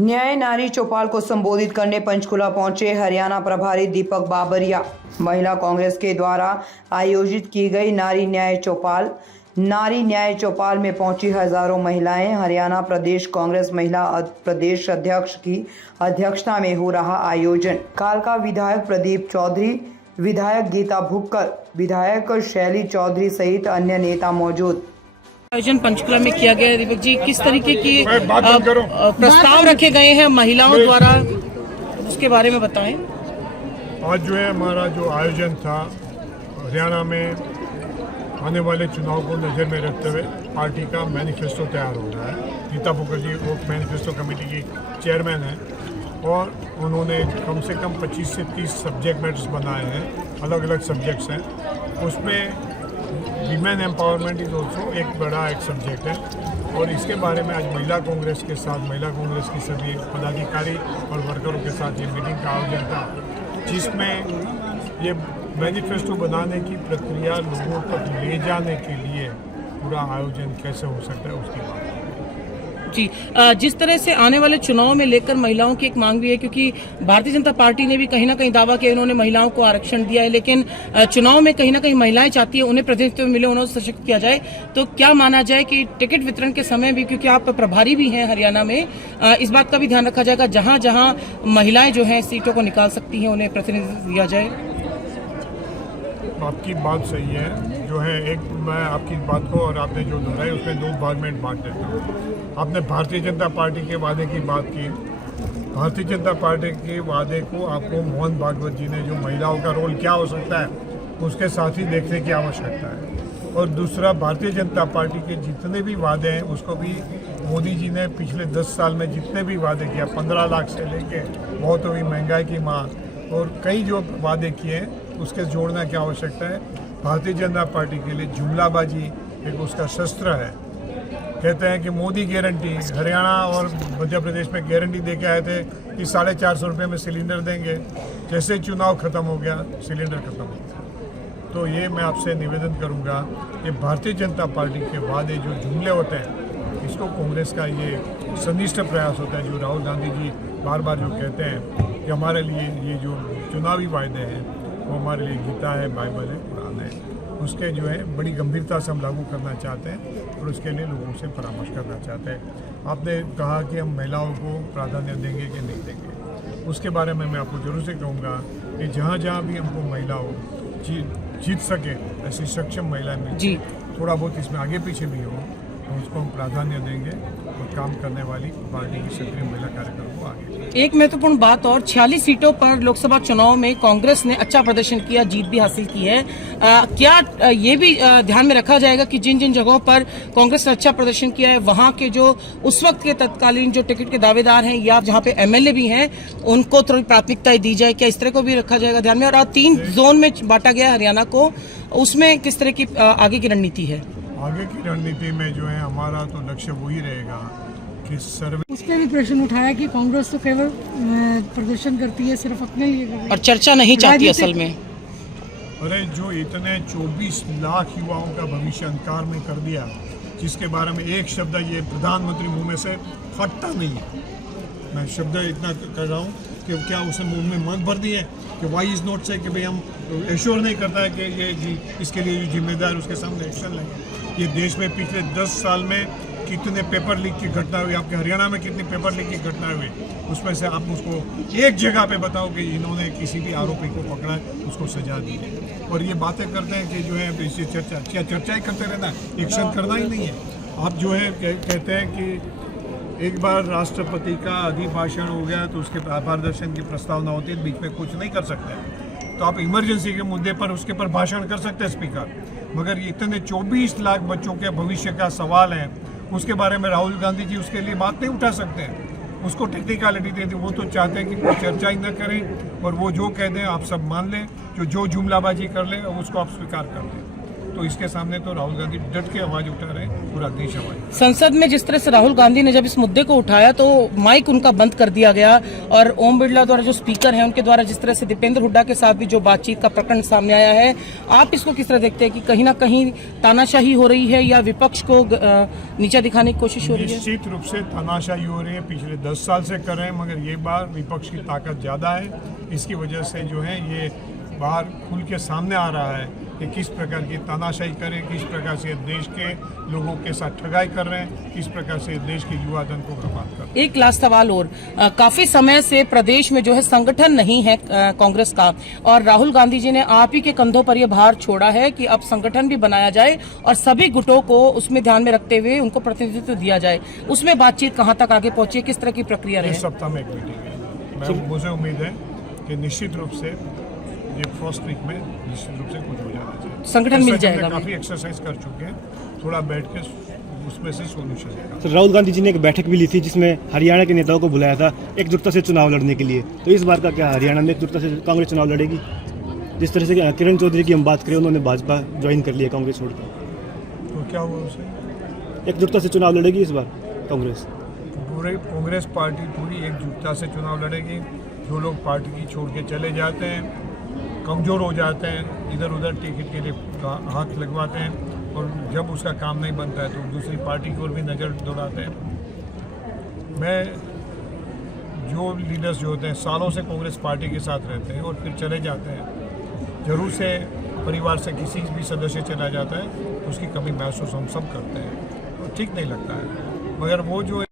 न्याय नारी चौपाल को संबोधित करने पंचकुला पहुंचे हरियाणा प्रभारी दीपक बाबरिया। महिला कांग्रेस के द्वारा आयोजित की गई नारी न्याय चौपाल में पहुंची हजारों महिलाएं। हरियाणा प्रदेश कांग्रेस महिला प्रदेश अध्यक्ष की अध्यक्षता में हो रहा आयोजन कालका विधायक प्रदीप चौधरी, विधायक गीता भुक्कर, विधायक शैली चौधरी सहित अन्य नेता मौजूद। आयोजन पंचकुला में किया गया है। दीपक जी, किस तरीके की प्रस्ताव रखे गए हैं महिलाओं द्वारा, उसके बारे में बताएं। आज जो है हमारा जो आयोजन था, हरियाणा में आने वाले चुनाव को नज़र में रखते हुए पार्टी का मैनिफेस्टो तैयार हो रहा है। गीता भुक्कर जी वो मैनिफेस्टो कमेटी की चेयरमैन हैं और उन्होंने कम से कम 25 से 30 सब्जेक्ट मैटर्स बनाए हैं, अलग अलग सब्जेक्ट्स हैं। उसमें वीमेन एम्पावरमेंट इज ऑल्सो एक बड़ा एक सब्जेक्ट है और इसके बारे में आज महिला कांग्रेस के साथ महिला कांग्रेस की सभी पदाधिकारी और वर्करों के साथ ये मीटिंग का आयोजन था, जिसमें ये मैनिफेस्टो बनाने की प्रक्रिया लोगों तक ले जाने के लिए पूरा आयोजन कैसे हो सकता है उसकी बात जी। जिस तरह से आने वाले चुनाव में लेकर महिलाओं की एक मांग भी है, क्योंकि भारतीय जनता पार्टी ने भी कहीं ना कहीं दावा किया उन्होंने महिलाओं को आरक्षण दिया है, लेकिन चुनाव में कहीं ना कहीं महिलाएं चाहती है उन्हें प्रतिनिधित्व मिले, उन्हें सशक्त किया जाए। तो क्या माना जाए कि टिकट वितरण के समय भी, क्योंकि आप प्रभारी भी हैं हरियाणा में, इस बात का भी ध्यान रखा जाएगा जहां जहां महिलाएं जो है सीटों को निकाल सकती हैं उन्हें प्रतिनिधित्व दिया जाए। आपकी बात सही है, जो है एक मैं आपकी बात को और आपने जो दोहराई उसमें दो भाग में बांट देता हूँ। आपने भारतीय जनता पार्टी के वादे की बात की। भारतीय जनता पार्टी के वादे को आपको मोहन भागवत जी ने जो महिलाओं का रोल क्या हो सकता है उसके साथ ही देखने की आवश्यकता है। और दूसरा, भारतीय जनता पार्टी के जितने भी वादे हैं उसको भी मोदी जी ने पिछले 10 साल में जितने भी वादे किया, 15 लाख से लेके बहुत हुई महंगाई की मांग और कई जो वादे किए हैं उसके जोड़ना की आवश्यकता है। भारतीय जनता पार्टी के लिए जुमलाबाजी एक उसका शस्त्र है। कहते हैं कि मोदी गारंटी, हरियाणा और मध्य प्रदेश में गारंटी दे के आए थे कि 450 रुपये में सिलेंडर देंगे। जैसे चुनाव खत्म हो गया सिलेंडर खत्म हो गया। तो ये मैं आपसे निवेदन करूंगा कि भारतीय जनता पार्टी के वादे जो जुमले होते हैं, इसको कांग्रेस का ये संनिष्ठ प्रयास होता है, जो राहुल गांधी जी बार बार जो कहते हैं कि हमारे लिए ये जो चुनावी वायदे हैं वो हमारे लिए गीता है, बाइबल है, कुरान है, उसके जो है बड़ी गंभीरता से हम लागू करना चाहते हैं और उसके लिए लोगों से परामर्श करना चाहते हैं। आपने कहा कि हम महिलाओं को प्राधान्य देंगे कि नहीं देंगे, उसके बारे में मैं आपको जरूर से कहूँगा कि जहाँ जहाँ भी हमको महिलाओं जीत सके ऐसी सक्षम महिला में जी थोड़ा बहुत इसमें आगे पीछे भी हो तो उसको हम प्राधान्य देंगे और काम करने वाली पार्टी की सक्रिय महिला कार्यकर्ताओं को आगे। एक महत्वपूर्ण बात और, 46 सीटों पर लोकसभा चुनाव में कांग्रेस ने अच्छा प्रदर्शन किया, जीत भी हासिल की है। क्या ये भी ध्यान में रखा जाएगा कि जिन जिन जगहों पर कांग्रेस ने अच्छा प्रदर्शन किया है वहां के जो उस वक्त के तत्कालीन जो टिकट के दावेदार हैं या जहां पे एमएलए भी हैं उनको थोड़ी प्राथमिकता दी जाए? क्या इस तरह को भी रखा जाएगा ध्यान में? और 3 जोन में बांटा गया हरियाणा को, उसमें किस तरह की आगे की रणनीति है? आगे की रणनीति में जो है हमारा तो लक्ष्य वही रहेगा कि सर्वे। उस पर भी प्रश्न उठाया कि कांग्रेस तो केवल प्रदर्शन करती है, सिर्फ अपने लिए कर रही है और चर्चा नहीं चाहती असल में। अरे जो इतने 24 लाख युवाओं का भविष्य अंधकार में कर दिया, जिसके बारे में एक शब्द ये प्रधानमंत्री मुंह में से फटता नहीं है। मैं शब्द इतना कर रहा हूँ कि क्या उसने मुंह में मन भर दी है कि वाई इज़ नॉट से कि भाई हम एश्योर नहीं करता है कि ये इसके लिए जो जिम्मेदार उसके सामने एक्शन लेंगे। ये देश में पिछले 10 साल में कितने पेपर लीक की घटना हुई, आपके हरियाणा में कितनी पेपर लीक की घटना हुई, उसमें से आप उसको एक जगह पे बताओ कि इन्होंने किसी भी आरोपी को पकड़ा है, उसको सजा दी है। और ये बातें करते हैं कि जो है इसी चर्चा ही करते रहना, एक्शन करना ही नहीं है। आप जो है कहते हैं कि एक बार राष्ट्रपति का अभिभाषण हो गया तो उसके आभार दर्शन की प्रस्तावना होती है, बीच में कुछ नहीं कर सकते। तो आप इमरजेंसी के मुद्दे पर उसके पर भाषण कर सकते हैं स्पीकर, मगर ये इतने 24 लाख बच्चों के भविष्य का सवाल है, उसके बारे में राहुल गांधी जी उसके लिए बात नहीं उठा सकते हैं, उसको टेक्निकलिटी दे दी। वो तो चाहते हैं कि कोई चर्चा ही न करें और वो जो कह दें आप सब मान लें, जो जुमलाबाजी कर लें उसको आप स्वीकार कर लें। तो इसके सामने तो राहुल गांधी डट के आवाज उठा रहे हैं, पूरा देश आवाज। संसद में जिस तरह से राहुल गांधी ने जब इस मुद्दे को उठाया तो माइक उनका बंद कर दिया गया और ओम बिरला द्वारा जो स्पीकर हैं उनके द्वारा जिस तरह से दीपेंद्र हुड्डा के साथ भी जो बातचीत का प्रकरण सामने आया है, आप इसको किस तरह देखते हैं कि कहीं ना कहीं तानाशाही हो रही है या विपक्ष को नीचा दिखाने की कोशिश हो रही है? निश्चित रूप से तानाशाही हो रही है, पिछले 10 साल से कर रहे हैं, मगर ये बार विपक्ष की ताकत ज्यादा है। इसकी वजह से जो है ये बाहर खुल के सामने आ रहा है कि किस प्रकार की तानाशाही करें, किस प्रकार से देश के लोगों के साथ ठगाई कर रहे हैं, किस प्रकार से देश के युवा धन को बर्बाद कर रहे हैं। एक लास्ट सवाल और, काफी समय से प्रदेश में जो है संगठन नहीं है कांग्रेस का, और राहुल गांधी जी ने आप ही के कंधों पर यह भार छोड़ा है कि अब संगठन भी बनाया जाए और सभी गुटों को उसमें ध्यान में रखते हुए उनको प्रतिनिधित्व दिया जाए। उसमें बातचीत कहाँ तक आगे पहुंची, किस तरह की प्रक्रिया रही? इस सप्ताह में एक मीटिंग है, मुझे उम्मीद है कि निश्चित रूप से ये फर्स्ट वीक में निश्चित रूप से कुछ हो जाना चाहिए। संगठन मिल जाएगा। काफी एक्सरसाइज कर चुके हैं, थोड़ा बैठ के उसमें से सोल्यूशन निकालें। सर, राहुल गांधी जी ने एक बैठक भी ली थी जिसमें हरियाणा के नेताओं को बुलाया था एकजुटता से चुनाव लड़ने के लिए, तो इस बार का क्या हरियाणा में एकजुटता से कांग्रेस चुनाव लड़ेगी? जिस तरह से किरण चौधरी की हम बात करें, उन्होंने भाजपा ज्वाइन कर लिया कांग्रेस छोड़कर, तो क्या हुआ उसे? एकजुटता से चुनाव लड़ेगी इस बार कांग्रेस? पूरे कांग्रेस पार्टी पूरी एकजुटता से चुनाव लड़ेगी। जो लोग पार्टी की छोड़ के चले जाते हैं, कमज़ोर हो जाते हैं, इधर उधर टिकट के लिए हाथ लगवाते हैं और जब उसका काम नहीं बनता है तो दूसरी पार्टी की ओर भी नज़र दौड़ाते हैं। मैं जो लीडर्स जो होते हैं सालों से कांग्रेस पार्टी के साथ रहते हैं और फिर चले जाते हैं, जरूर से परिवार से किसी भी सदस्य चला जाता है तो उसकी कमी महसूस हम सब करते हैं और ठीक नहीं लगता है, मगर वो जो